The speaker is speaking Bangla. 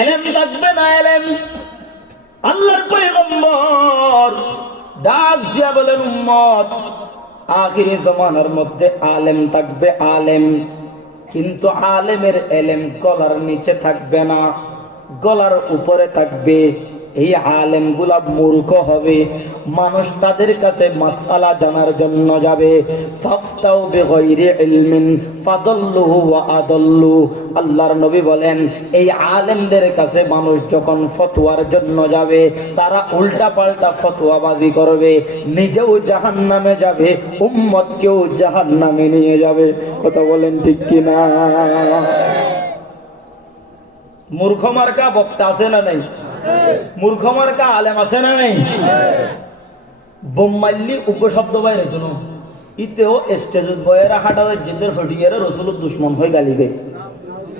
এলেম থাকবে না এলেম। আল্লাহর পয়গম্বর ডাক দিয়া বলেন, উম্মত আখিরি জমানার মধ্যে আলেম থাকবে, আলেম। কিন্তু আলেমের এলেম গলার নিচে থাকবে না, গলার উপরে থাকবে। এই আলেম গুলা মূর্খ হবে। মানুষ তাদের কাছে মাসআলা জানার জন্য যাবে। ফাফতাউ বিগাইরি ইলমিন ফাদাল্লু ওয়া আদাল্লু। আল্লাহর নবী বলেন, এই আলেমদের কাছে মানুষ যখন ফতোয়ার জন্য যাবে, তারা উল্টা পাল্টা ফতোয়াবাজি করবে, নিজেও জাহান্নামে যাবে, উম্মতকেও জাহান্নামে নিয়ে যাবে। কথা বলেন ঠিক কিনা? মূর্খ মার্কা বক্তা আছে না নাই? মূর্খ মার্কা আলেম আছে না নাই? বোম্মাল্লি উপশব্দ বাইরে জন্য ইতেও স্টেজত বয়েরা হাঁটা জিদের ফটিকেরা রসুলের দুশ্মন হয়ে গালি দেয়।